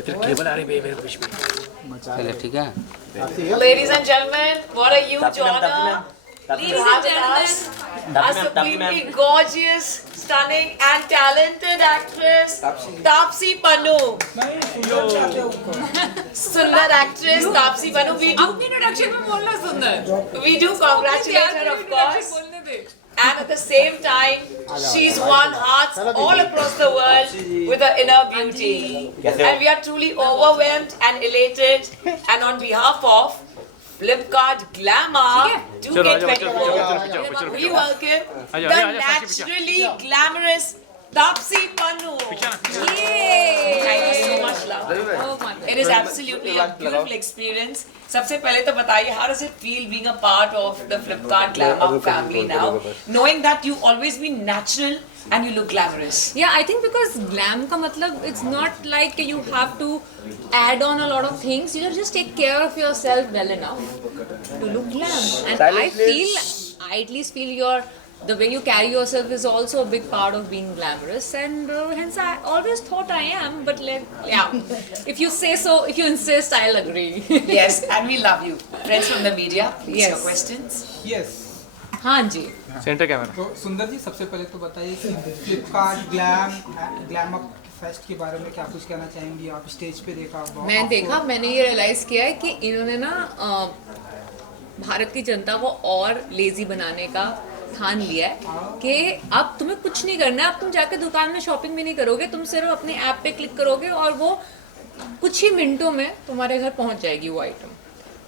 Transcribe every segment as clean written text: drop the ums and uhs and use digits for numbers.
Cable आ रही है मेरे बीच में। चलो ठीक है। Ladies and gentlemen, what a huge honor to have with us a supremely gorgeous, stunning and talented actress, Taapsee Pannu. Sundar actress Taapsee Pannu. अपनी introduction में बोलना सुंदर। We do congratulate her, of course. And at the same time, she's won hearts all across the world with her inner beauty. And we are truly overwhelmed and elated. And on behalf of Flipkart Glamour 2K24, we welcome the naturally glamorous Taapsee Pannu. Thank you so much, love. It is absolutely a beautiful experience. सबसे पहले तो बताइए, how does it feel being a part of the Flipkart Glamour family now, knowing that you always been natural and you look glamorous? Yeah, I think because glam का मतलब it's not like you have to add on a lot of things. You just take care of yourself well enough to look glam. And I at least feel the way you carry yourself is also a big part of being glamorous, and hence I always thought I am. But yeah, if you say so, if you insist, I'll agree. Yes, and we love you. Friends from the media, please, Yes. your questions. Yes हाँ जी। Centre camera. तो सुंदर जी, सबसे पहले तो बताइए कि Flipkart glam up fest के बारे में क्या कुछ कहना चाहेंगी? आप स्टेज पे देखा, मैंने ये रियलाइज किया है कि इन्होंने ना भारत की जनता को और लेजी बनाने का ठान लिया है कि अब तुम्हें कुछ नहीं करना है। अब तुम जाके दुकान में शॉपिंग भी नहीं करोगे, तुम सिर्फ अपने ऐप पे क्लिक करोगे और वो कुछ ही मिनटों में तुम्हारे घर पहुंच जाएगी वो आइटम।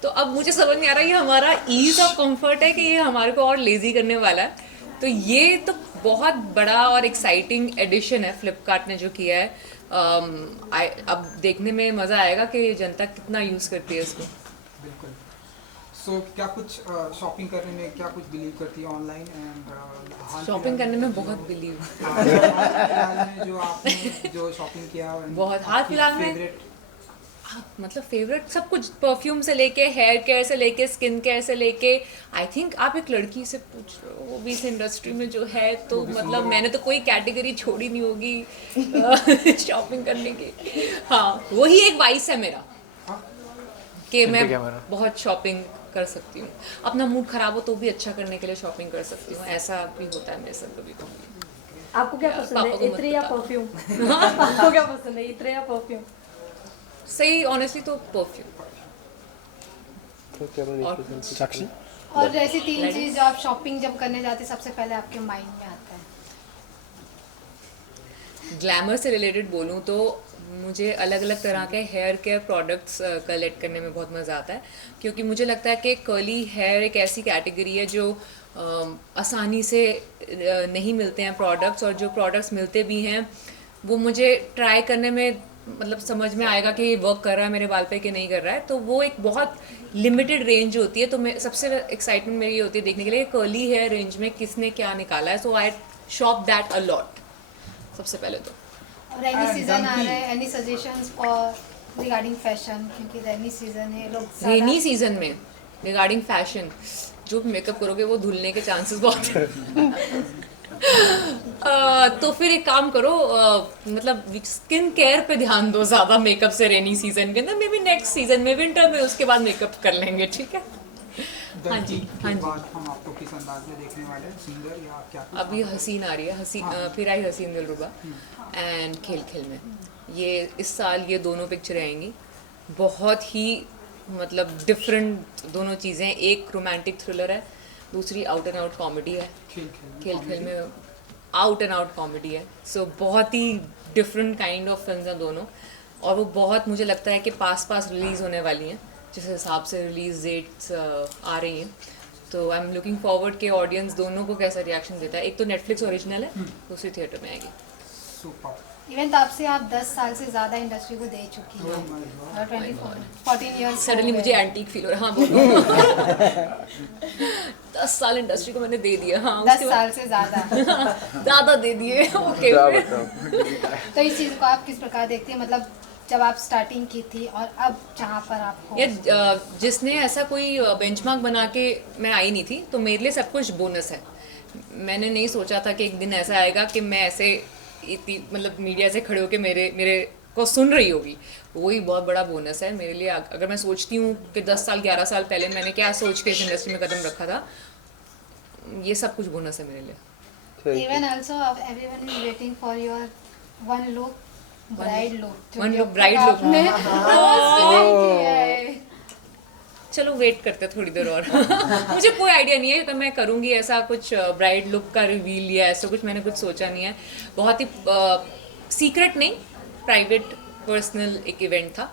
तो अब मुझे समझ नहीं आ रहा ये हमारा ईज ऑफ कंफर्ट है कि ये हमारे को और लेजी करने वाला है। तो ये तो बहुत बड़ा और एक्साइटिंग एडिशन है फ्लिपकार्ट ने जो किया है। अब देखने में मज़ा आएगा कि जनता कितना यूज़ करती है इसको। बिल्कुल। सो क्या कुछ शॉपिंग करने में क्या कुछ बिलीव करती है ऑनलाइन एंड शॉपिंग करने में बहुत बिलीव जो आपने जो शॉपिंग किया बहुत हाल फिलहाल में मतलब फेवरेट सब कुछ, परफ्यूम से लेके हेयर केयर से लेके स्किन केयर से लेके, आई थिंक आप एक लड़की से पूछ रहे हो वो भी इस इंडस्ट्री में जो है, तो मतलब मैंने तो कोई कैटेगरी छोड़ी नहीं होगी शॉपिंग करने की। हाँ, वही एक वाइस है मेरा कि मैं बहुत शॉपिंग कर सकती हूँ। अपना मूड खराब हो तो भी अच्छा करने के लिए शॉपिंग कर सकती हूँ, ऐसा भी होता है मेरे साथ कभी कभी। आपको क्या पसंद है, इत्र या परफ्यूम? आपको क्या पसंद है, इत्र या परफ्यूम? सही ऑनेस्टली तो परफ्यूम। साक्षी और ऐसी तीन चीज जो आप शॉपिंग जब करने जाते हैं सबसे पहले आपके माइंड में आता है? ग्लैमर से रिलेटेड बोलूँ तो मुझे अलग अलग तरह के हेयर केयर प्रोडक्ट्स कलेक्ट करने में बहुत मज़ा आता है, क्योंकि मुझे लगता है कि कर्ली हेयर एक ऐसी कैटेगरी है जो आसानी से नहीं मिलते हैं प्रोडक्ट्स, और जो प्रोडक्ट्स मिलते भी हैं वो मुझे ट्राई करने में मतलब समझ में आएगा कि वर्क कर रहा है मेरे बाल पे कि नहीं कर रहा है। तो वो एक बहुत लिमिटेड रेंज होती है, तो मैं सबसे एक्साइटमेंट मेरी ये होती है देखने के लिए कर्ली हेयर रेंज में किसने क्या निकाला है। सो आई शॉप दैट अ लॉट सबसे पहले तो। रेनी सीजन आ रहा है, any suggestions for regarding fashion? क्योंकि रेनी सीजन है, लोग रेनी सीजन में रिगार्डिंग फैशन जो मेकअप करोगे वो धुलने के चांसेस बहुत हैं। तो फिर एक काम करो, मतलब स्किन केयर पे ध्यान दो ज़्यादा मेकअप से रेनी सीजन के अंदर। मे बी नेक्स्ट सीजन में विंटर में उसके बाद मेकअप कर लेंगे, ठीक है? हाँ जी, हाँ जी। हम आपको किस अंदाज में देखने वाले हैं, सिंगर या क्या? अभी हसीन आ रही है, फिर आई हसीन दिलरुबा एंड खेल खेल में। ये इस साल ये दोनों पिक्चरें आएंगी, बहुत ही मतलब डिफरेंट दोनों चीज़ें। एक रोमांटिक थ्रिलर है, दूसरी आउट एंड आउट कॉमेडी है। खेल खेल में आउट एंड आउट कॉमेडी है। सो बहुत ही डिफरेंट काइंड ऑफ फिल्म हैं दोनों, और वो बहुत मुझे लगता है कि पास रिलीज़ होने वाली हैं जिस हिसाब से रिलीज डेट्स आ रही हैं। तो आई एम लुकिंग फॉरवर्ड के ऑडियंस दोनों को कैसा रिएक्शन देता है। एक तो नेटफ्लिक्स ओरिजिनल है, दूसरी थिएटर में आएगी। सुपर। इवन तापसी आप 10 साल से ज़्यादा इंडस्ट्री को दे चुकी हैं, और 14 ईयर्स। सडनली मुझे एंटीक फील हो रहा है। हाँ बोलो। 10 साल इंडस्ट्री को मैंने दे दिया। हाँ, 10 साल से ज़्यादा दे दिए। ओके। तो इस चीज़ को आप किस प्रकार देखती हैं, मतलब जब आप स्टार्टिंग की थी और अब जहाँ पर आप हो? जिसने ऐसा कोई बेंचमार्क बना के मैं आई नहीं थी, तो मेरे लिए सब कुछ बोनस है। मैंने नहीं सोचा था कि एक दिन ऐसा आएगा कि मैं ऐसे मतलब मीडिया से खड़े होकर मेरे को सुन रही होगी, वही बहुत बड़ा बोनस है मेरे लिए। अगर मैं सोचती हूँ कि 10 साल 11 साल पहले मैंने क्या सोच के इस इंडस्ट्री में कदम रखा था, ये सब कुछ बोनस है मेरे लिए। Even also, everyone is waiting for your one look, bride look. जो One कि look, अब bride तक look. आपने post नहीं किया है। चलो वेट करते हैं थोड़ी देर और। मुझे कोई आइडिया नहीं है कि मैं करूँगी ऐसा कुछ ब्राइड लुक का रिवील या ऐसा कुछ, मैंने कुछ सोचा नहीं है। बहुत ही सीक्रेट नहीं, प्राइवेट पर्सनल एक इवेंट था,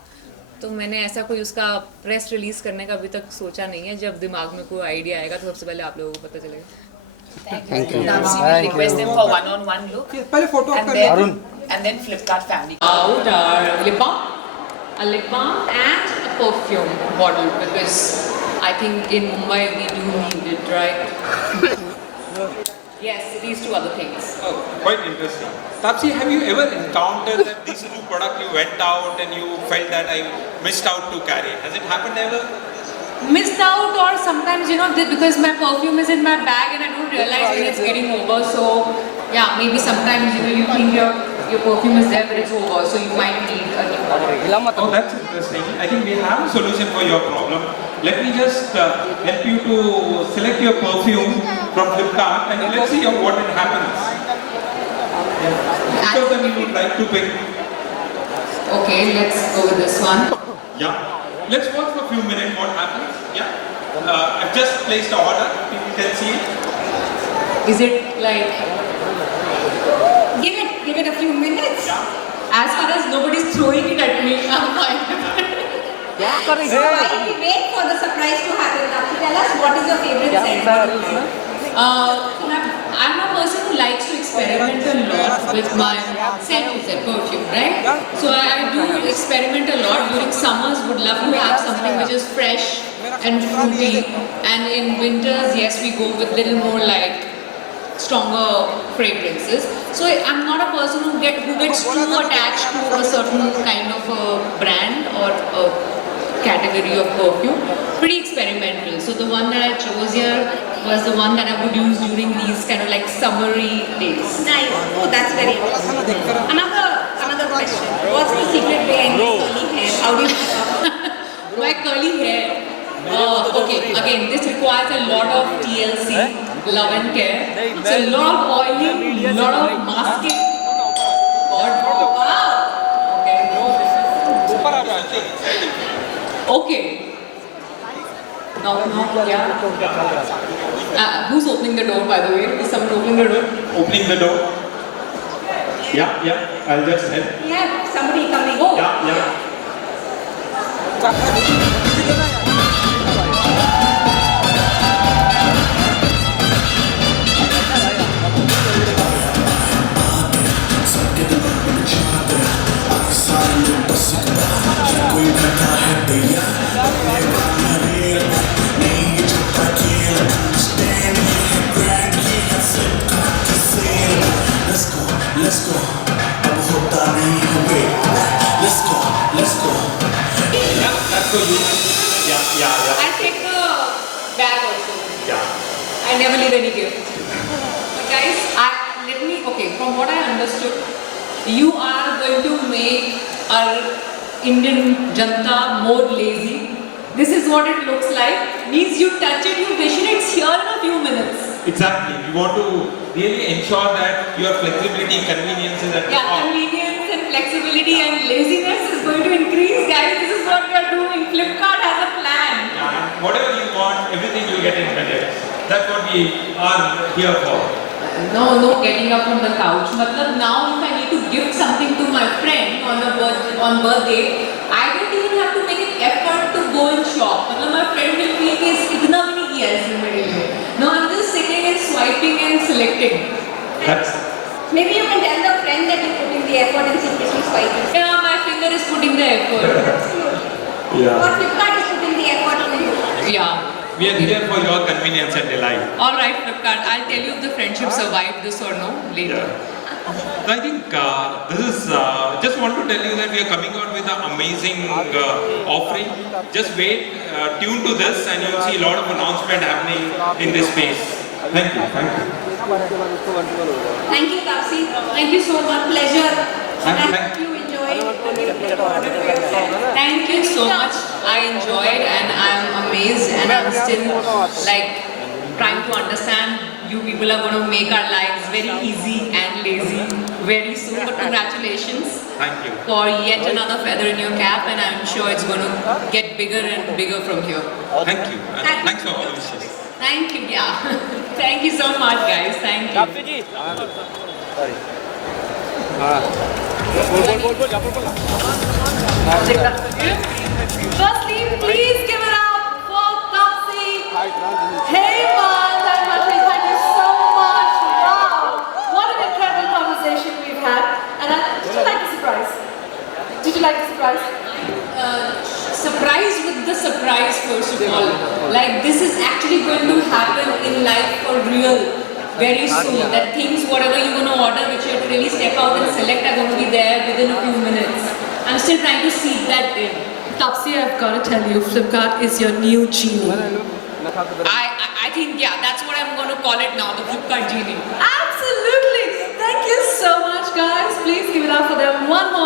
तो मैंने ऐसा कोई उसका प्रेस रिलीज करने का अभी तक सोचा नहीं है। जब दिमाग में कोई आइडिया आएगा तो सबसे पहले आप लोगों को पता चलेगा। Thank you. Taapsee will request them for one-on-one look. पहले फोटो And कर then, Arun. and then Flipkart family. Out our lip balm, a lip balm and a perfume bottle, because I think in Mumbai we do need it, right? Yes, these two other things. Oh, quite interesting. Taapsee, have you ever encountered that this new product you went out and you felt that I missed out to carry? Has it happened ever? Missed out, or sometimes because my perfume is in my bag and I don't realize when it's getting over. So yeah, maybe sometimes you think your perfume is there but it's over, so you might need a new one. Oh, that's interesting. I think we have a solution for your problem. Let me just help you to select your perfume from Flipkart and let's see what it happens. Which of them you would like to pick? Okay, let's go with this one. Yeah. Let's watch for a few minutes what happens. Yeah. I've just placed an order. People can see it. Is it like, give it a few minutes? As far as nobody's throwing it at me, I'm fine. So while we wait for the surprise to happen, Taapsee, tell us what is your favorite scent? I'm a person who likes to experiment a lot with my scent, perfume, right? So I do experiment a lot. During summers, would love to have something which is fresh and fruity. And in winters, yes, we go with little more like stronger fragrances. So I'm not a person who gets too attached to a certain kind of a brand or a category of perfume. Pretty experimental. So the one that I chose here was the one that I would use during these kind of like summery days. Nice. Oh, that's very interesting. Another question. What's the secret behind this curly hair? How do you My curly hair. Okay, again, this requires a lot of TLC, love and care. It's a lot of oiling, a lot of masking. God. Wow. Okay. Now, yeah. Who's opening the door, by the way? Is someone opening the door? Opening the door. Yeah. I'll just help. Yeah, somebody coming. Oh. Yeah. Let's go. अब होता नहीं है wait. Let's go. Yeah, that's for you. Yeah. I take the bag also. Yeah. I never leave any gift. But guys, from what I understood, you are going to make our Indian Janta more lazy. This is what it looks like. Means you touch it, you wish it's here in a few minutes. Exactly. We want to really ensure that your flexibility, convenience is at the Yeah, top. convenience and flexibility and laziness is going to increase, guys. This is what we are doing. Flipkart has a plan. Yeah, and whatever you want, everything you get in minutes. That's what we are here for. No getting up from the couch. Matlab now if I need to gift something to my friend on birthday, I don't even have to make an effort to go and shop. Matlab my friend will feel कि इतना भी नहीं किया इसने मेरे लिए. No, I'm just sitting and swiping and selecting. That's Maybe you can tell the friend that you put in the effort and secretly swipe it. Yeah, my finger is putting the effort. Or Flipkart is putting the effort on you. Yeah. we are here for your convenience and delight. All right, Flipkart. I'll tell you if the friendship survived this or no later. So I think this is just want to tell you that we are coming out with an amazing offering. Just wait, tune to this, and you'll see a lot of announcement happening in this space. Thank you. Thank you, Taapsee. Thank you so much. Pleasure. And I Thank hope you enjoyed Thank you so much. I enjoyed and I'm amazed and I'm still like trying to understand. You people are going to make our lives very easy and lazy very soon. But congratulations Thank you. for yet another feather in your cap, and I'm sure it's going to get bigger and bigger from here. Thank you. And thanks for all the wishes. Thank you. Yeah. Thank you so much, guys. Thank you. Firstly, please give it up for Taapsee. Hey, man, thank you so much. Wow, what an incredible conversation we've had. And did you like the surprise? Did you like the surprise? Surprised with the surprise, first of all. Like, this is actually going to happen in life for real very soon. That things, whatever you're going to order, which you have to really step out and select, are going to be there within a few minutes. I'm still trying to seed that in. Taapsee, I've got to tell you, Flipkart is your new genie. I think, yeah, that's what I'm going to call it now, the Flipkart Genie. Absolutely. Thank you so much, guys. Please give it up for them one more